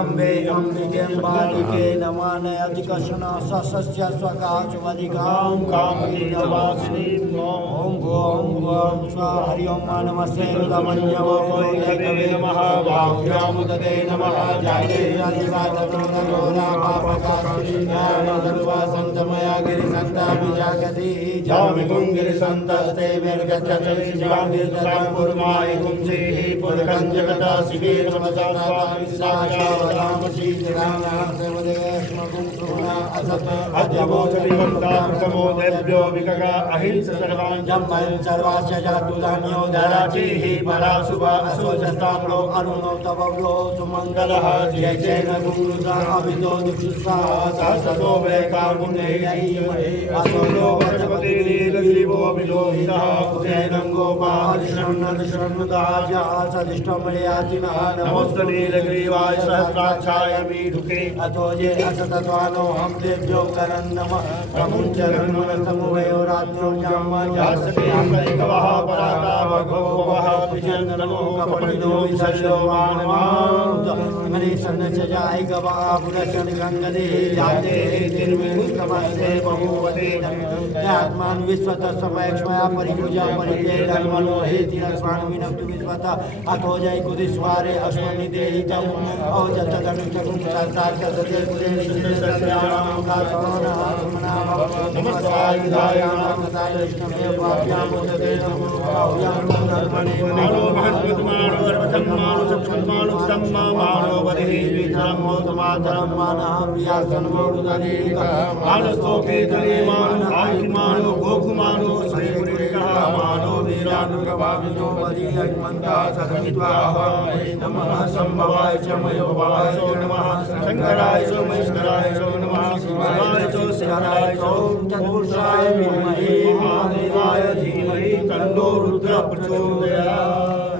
अम्बे अम्बिकेम्बालिके नमानयतिकशना सस्य स्वकाशवधिकां कामनीनवासिनी ॐ भूं भुवं स्वः हरि ओं नमस्ते रुद्रमन्यवो कवे नमः वाक्यामुदते नमः जाये ज्ञानधर्वासन्तमया गिरिसन्ता विजागति जामिकुं गिरिसन्तस्ते वेर्गच्छति शिवागिरितरापुर्माय कुंसेः पुरकं जगता शिवे नमसावतामसी प्रथमो देव्यो विकगा अहिंस सर्वान् जम्मन् सर्वास्य जातुधान्यो धराचिः पराशुभा असोजस्ताम्रो अरुणो तवव्यो सुमङ्गलः जयेन गुरुसा अभितो दुःखिसा सहसतो वैकार्मुनेयैमहे असोलो वचपति नीलग्रीवो विलोहितः उदयनं गोपालशरणनुदार्या सदिष्टमलयातिनः नमोऽस्तु नीलग्रीवाय सहस्राक्षाय मीढुके अतो ये असतत्वानो हम देव्यो करन् नमः प्रमुञ्चरणमनसमुभयोरात्रो जामयासते अम्बरिकवः पराता भगवः विजयनमो कपटिनो विसर्यो मानवान् मने सन्नचजाय गवा पुरशन गंगदे जाते निर्विमुष्टमस्ते बहुवते आत्मान विश्वतः समयक्ष्मया परिपूजा परिते धर्मनो हेति अस्मान् विनक्तु विश्वतः अथो जय कुदिस्वारे अश्वनि देहितं औजत धनुषकुं संसार्थ सते कुदे सत्यानां कासवनः नमस्कार विधायानां कथायष्टमे वाक्यामुदते नमो धर्मणे मानो महत्वतमानो अर्वधम्मानो सक्षमानो सम्मानो वदेहि विधर्मो तमातरं मानः प्रियासन्मोरुदनेका मानस्तोके तले मानो आयिमानो गोकुमानो श्रीपुरिकः मानो वीरानुगभाविनो वदीयन्मन्ता सदमित्वाहं नमः सम्भवाय च मयोभवाय च नमः शङ्कराय च महेश्वराय च नमः शिवाय च शिवराय च चतुर्षाय विद्महे महादेवाय धीमहि तन्नो रुद्रः प्रचोदयात्।